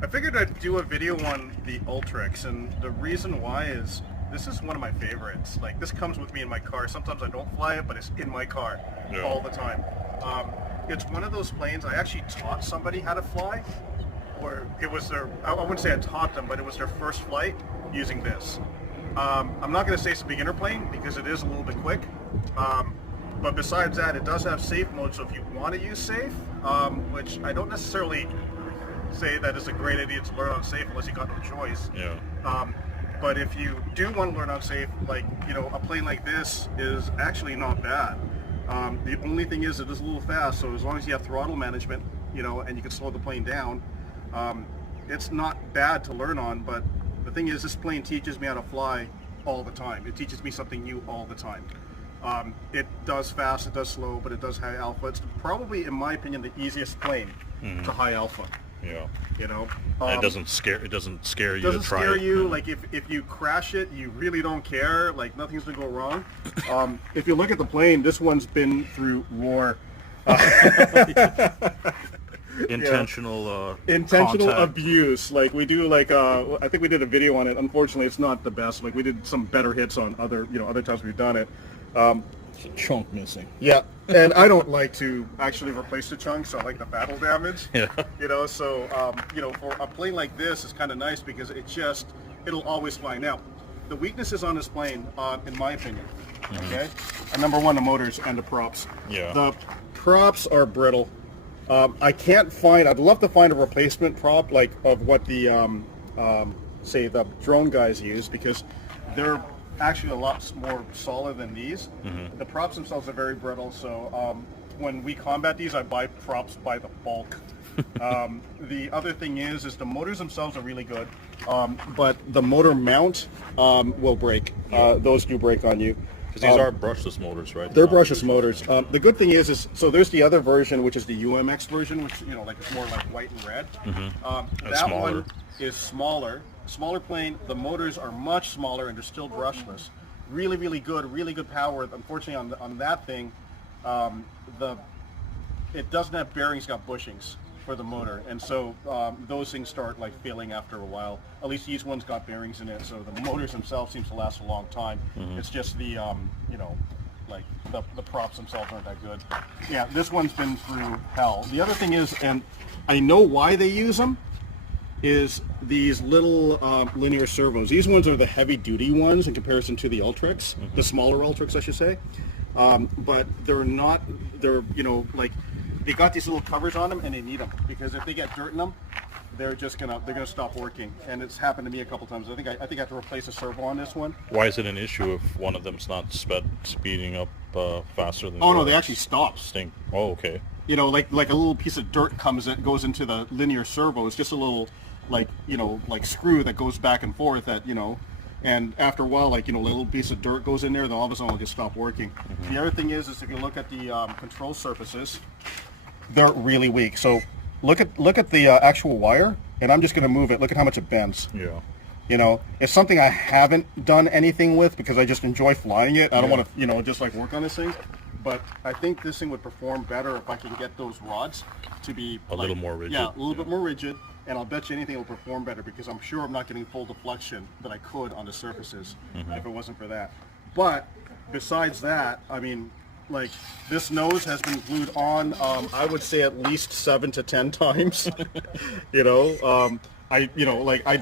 I figured I'd do a video on the Ultrix, and the reason why is this is one of my favorites. Like, this comes with me in my car. Sometimes I don't fly it, but it's in my car all the time. It's one of those planes I actually taught somebody how to fly, or it was their, I wouldn't say I taught them, but it was their first flight using this. I'm not going to say it's a beginner plane because it is a little bit quick. But besides that, it does have safe mode, so if you want to use safe, which I don't necessarily say that it's a great idea to learn on safe unless you got no choice. But if you do want to learn on safe, like, you know, a plane like this is actually not bad. The only thing is it is a little fast, so as long as you have throttle management, you know, and you can slow the plane down, it's not bad to learn on. But the thing is, this plane teaches me how to fly all the time. It teaches me something new all the time. It does fast, it does slow, but it does high alpha. It's probably, in my opinion, the easiest plane to high alpha. You know, it doesn't scare you. Doesn't to try scare it. you. Like, if you crash it, you really don't care. Like, nothing's gonna go wrong. If you look at the plane, this one's been through war. Intentional Intentional contact. abuse. Like, we do, like, I think we did a video on it. Unfortunately, it's not the best. Like, we did some better hits on other times we've done it. Chunk missing. Yeah, and I don't like to actually replace the chunks. I like the battle damage. You know, so you know, for a plane like this, it's kind of nice because it'll always fly. Now, the weaknesses on this plane, in my opinion, okay, are number one, the motors and the props. The props are brittle. I'd love to find a replacement prop like of what the say the drone guys use, because they're actually a lot more solid than these. The props themselves are very brittle, so when we combat these, I buy props by the bulk. The other thing is the motors themselves are really good, but the motor mount will break. Those do break on you. Because these are brushless motors, right? They're brushless motors. The good thing is so there's the other version, which is the UMX version, which, you know, like, it's more like white and red. That one is smaller plane. The motors are much smaller and they're still brushless. Really, really good power. Unfortunately, on that thing, it doesn't have bearings, got bushings for the motor, and so those things start, like, failing after a while. At least these ones got bearings in it, so the motors themselves seems to last a long time. It's just the you know, like, the props themselves aren't that good. Yeah, this one's been through hell. The other thing is, and I know why they use them, is these little linear servos. These ones are the heavy-duty ones in comparison to the Ultrix, the smaller Ultrix, I should say. But they're not. They're, you know, like, they got these little covers on them, and they need them because if they get dirt in them, they're gonna stop working. And it's happened to me a couple times. I think I have to replace a servo on this one. Why is it an issue if one of them's not speeding up faster than? Oh no, they actually stop. Oh, okay. You know, like a little piece of dirt goes into the linear servo. It's just a little, like, you know, like, screw that goes back and forth, that, you know, and after a while, like, you know, a little piece of dirt goes in there, then all of a sudden it'll just stop working. The other thing is if you look at the control surfaces, they're really weak. So look at the actual wire, and I'm just going to move it. Look at how much it bends. You know, it's something I haven't done anything with because I just enjoy flying it. I don't want to, you know, just, like, work on this thing. But I think this thing would perform better if I can get those rods to be a little more rigid. Yeah, a little bit more rigid. And I'll bet you anything will perform better because I'm sure I'm not getting full deflection that I could on the surfaces if it wasn't for that. But besides that, I mean, like, this nose has been glued on, I would say at least 7 to 10 times. You know, I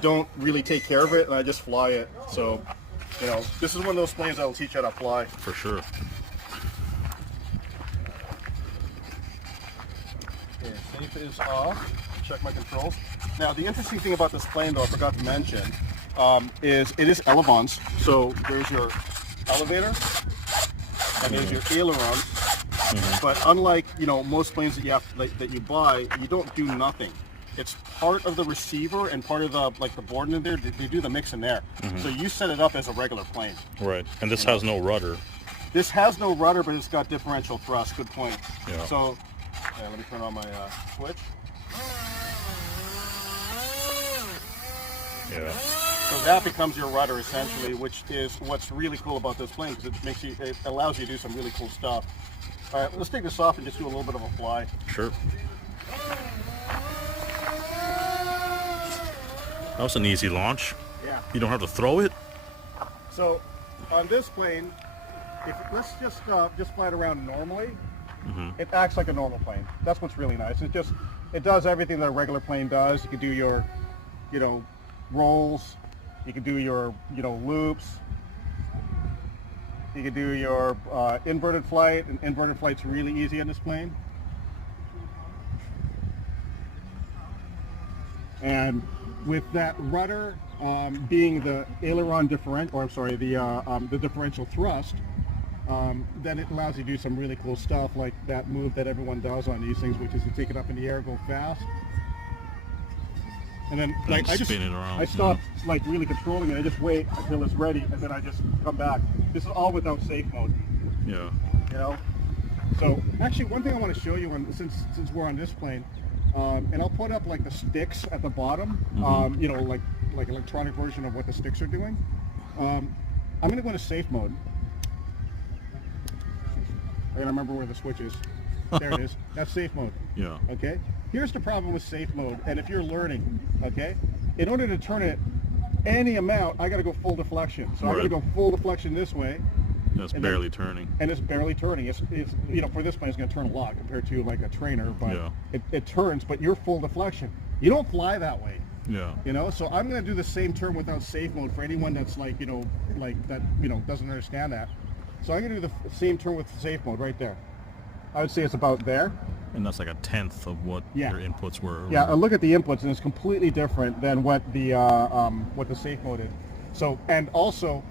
don't really take care of it, and I just fly it. So, you know, this is one of those planes that will teach you how to fly. For sure. Okay, safe is off. Check my controls. Now, the interesting thing about this plane, though, I forgot to mention, is it is elevons. So there's your elevator, and there's your aileron. But unlike, you know, most planes that you have, like, that you buy, you don't do nothing. It's part of the receiver and part of the, like, the board in there. They do the mix in there. So you set it up as a regular plane. Right, and this has no rudder. This has no rudder, but it's got differential thrust. Good point. Yeah. So, let me turn on my switch. Yeah. So that becomes your rudder, essentially, which is what's really cool about this plane, because it allows you to do some really cool stuff. All right, let's take this off and just do a little bit of a fly. Sure. That was an easy launch. Yeah. You don't have to throw it. So on this plane, let's just fly it around normally. It acts like a normal plane. That's what's really nice. It does everything that a regular plane does. You can do your, rolls. You can do your, loops. You can do your inverted flight, and inverted flight's really easy on this plane. And with that rudder being the aileron differential, the differential thrust, then it allows you to do some really cool stuff like that move that everyone does on these things, which is to take it up in the air, go fast. And then like spin it around. I stop like really controlling it. I just wait until it's ready, and then I just come back. This is all without safe mode. Yeah. So actually, one thing I want to show you, since we're on this plane, and I'll put up like the sticks at the bottom. Like electronic version of what the sticks are doing. I'm going to go into safe mode. I gotta remember where the switch is. There it is. That's safe mode. Yeah. Okay. Here's the problem with safe mode, and if you're learning, okay, in order to turn it any amount, I gotta go full deflection. So I'm gonna go full deflection this way. That's barely turning. And it's barely turning. It's for this plane, it's gonna turn a lot compared to like a trainer, but it turns. But you're full deflection. You don't fly that way. Yeah. So I'm gonna do the same turn without safe mode for anyone that's like doesn't understand that. So I'm going to do the same turn with safe mode right there. I would say it's about there. And that's like a tenth of what your inputs were. Yeah, I look at the inputs and it's completely different than what the safe mode is. So, and also,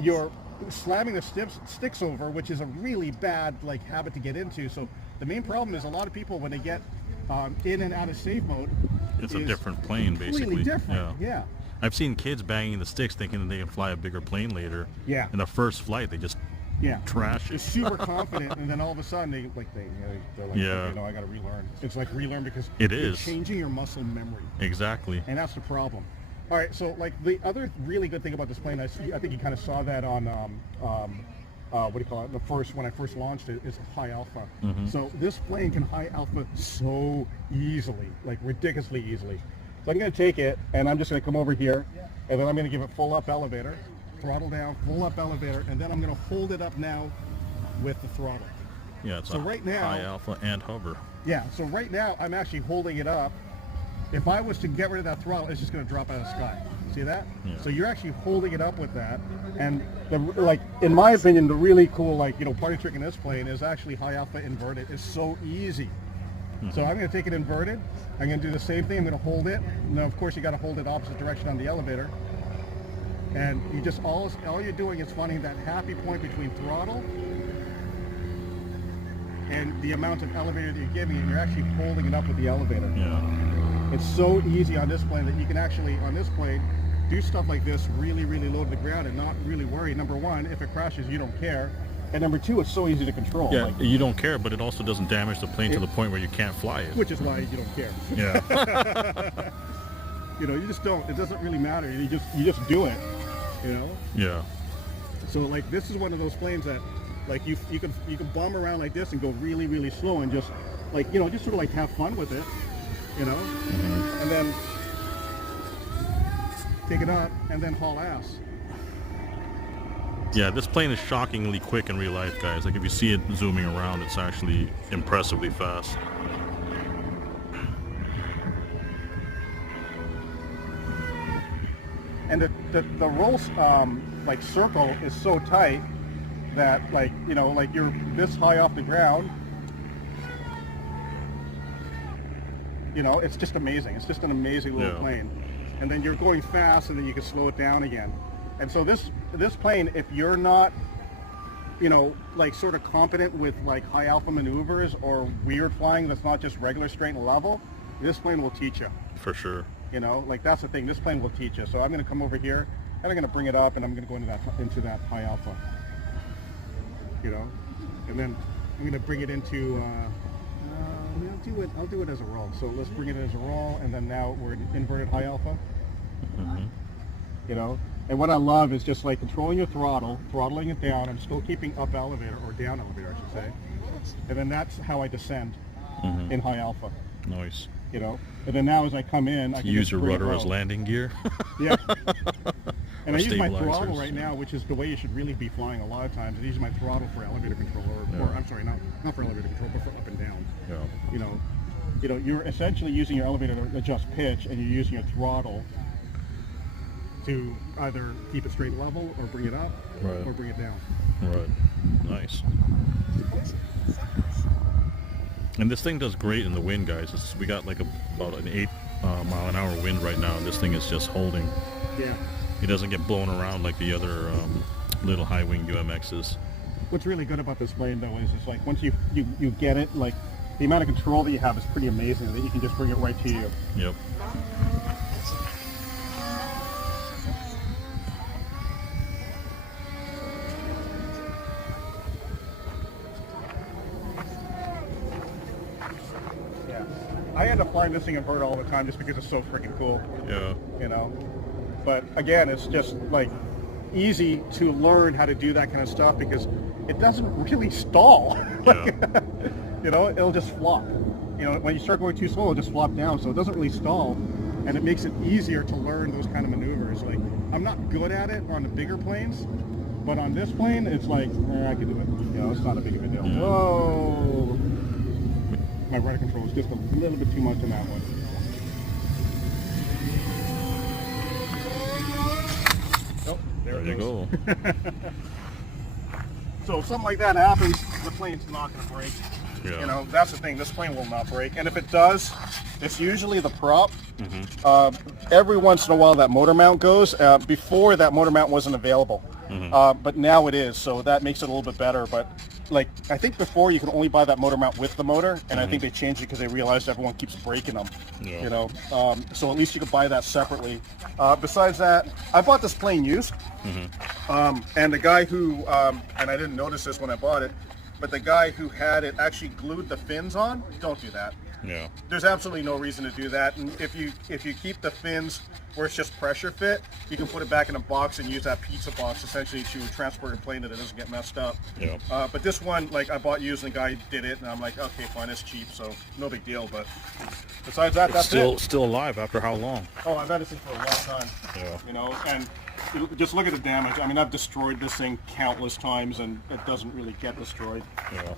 you're slamming the sticks over, which is a really bad habit to get into. So the main problem is a lot of people, when they get in and out of safe mode, it's a different plane, basically. Completely different. Yeah. I've seen kids banging the sticks thinking that they can fly a bigger plane later. Yeah. In the first flight, they just trash it. They're super confident, and then all of a sudden they're like, I got to relearn. It's like relearn because you're changing your muscle memory. Exactly. And that's the problem. All right, so the other really good thing about this plane, I think you kind of saw that on when I first launched it, is high alpha. So this plane can high alpha so easily, like ridiculously easily. So I'm going to take it, and I'm just going to come over here, and then I'm going to give it full up elevator, throttle down, full up elevator, and then I'm going to hold it up now with the throttle. Yeah, it's right now, high alpha and hover. Yeah, so right now I'm actually holding it up. If I was to get rid of that throttle, it's just going to drop out of the sky. See that? Yeah. So you're actually holding it up with that, and in my opinion, the really cool party trick in this plane is actually high alpha inverted. It's so easy. So I'm going to take it inverted. I'm going to do the same thing. I'm going to hold it. Now, of course, you got to hold it opposite direction on the elevator. And you just all you're doing is finding that happy point between throttle and the amount of elevator that you're giving, and you're actually holding it up with the elevator. Yeah. It's so easy on this plane that you can actually, on this plane, do stuff like this really, really low to the ground and not really worry. Number one, if it crashes, you don't care. And number two, it's so easy to control. Yeah, you don't care, but it also doesn't damage the plane to the point where you can't fly it. Which is why you don't care. Yeah. You just don't. It doesn't really matter. You just do it. Yeah. So this is one of those planes that you can bomb around like this and go really, really slow and just just sort of have fun with it. And then take it up and then haul ass. Yeah, this plane is shockingly quick in real life, guys. If you see it zooming around, it's actually impressively fast. And the roll circle is so tight that you're this high off the ground. It's just amazing. It's just an amazing little plane. And then you're going fast, and then you can slow it down again. And so this plane, if you're not, sort of competent with high alpha maneuvers or weird flying that's not just regular straight and level, this plane will teach you. For sure. That's the thing. This plane will teach you. So I'm going to come over here, and I'm going to bring it up, and I'm going to go into that high alpha. And then I'm going to bring it into. I'll do it as a roll. So let's bring it as a roll, and then now we're in inverted high alpha. And what I love is just controlling your throttle, throttling it down. I'm still keeping up elevator, or down elevator, I should say. And then that's how I descend in high alpha. Nice. you know. And then now as I come in, I can Use just your bring it rudder as low. landing gear. Yeah. And Or I use my stabilizers. throttle right now, which is the way you should really be flying a lot of times. I use my throttle for elevator control, or I'm sorry, not for elevator control, but for up and down. Yeah. You know, you're essentially using your elevator to adjust pitch, and you're using your throttle to either keep it straight level, or bring it up, Right. or bring it down. Right. Nice. And this thing does great in the wind, guys. We got like about an 8 mile an hour wind right now, and this thing is just holding. Yeah. It doesn't get blown around like the other little high wing UMXs. What's really good about this plane, though, is it's like once you get it, like the amount of control that you have is pretty amazing. That you can just bring it right to you. Yep. Yeah. I end up flying this thing in vert all the time just because it's so freaking cool. Yeah. You know. But again, it's just like easy to learn how to do that kind of stuff because it doesn't really stall. Yeah. You know, it'll just flop. You know, when you start going too slow, it'll just flop down. So it doesn't really stall, and it makes it easier to learn those kind of maneuvers. Like, I'm not good at it on the bigger planes, but on this plane, it's like, I can do it. You know, it's not a big of a deal. Yeah. Whoa! My rudder control is just a little bit too much on that one. Oh, There you go. So if something like that happens, the plane's not going to break. Yeah. You know, that's the thing. This plane will not break. And if it does, it's usually the prop. Every once in a while that motor mount goes. Before, that motor mount wasn't available. But now it is, so that makes it a little bit better. But like, I think before you could only buy that motor mount with the motor, and I think they changed it because they realized everyone keeps breaking them. Yeah. You know, so at least you could buy that separately. Besides that, I bought this plane used, and the guy who, and I didn't notice this when I bought it, but the guy who had it actually glued the fins on. Don't do that. Yeah. There's absolutely no reason to do that. And if you keep the fins where it's just pressure fit, you can put it back in a box and use that pizza box essentially to transport a plane that it doesn't get messed up. Yeah. But this one, like I bought used and the guy did it, and I'm like, okay, fine, it's cheap, so no big deal. But besides that, that's it. Still alive after how long? Oh, I've had this thing for a long time. Yeah. You know, and just look at the damage. I mean, I've destroyed this thing countless times, and it doesn't really get destroyed. Yeah.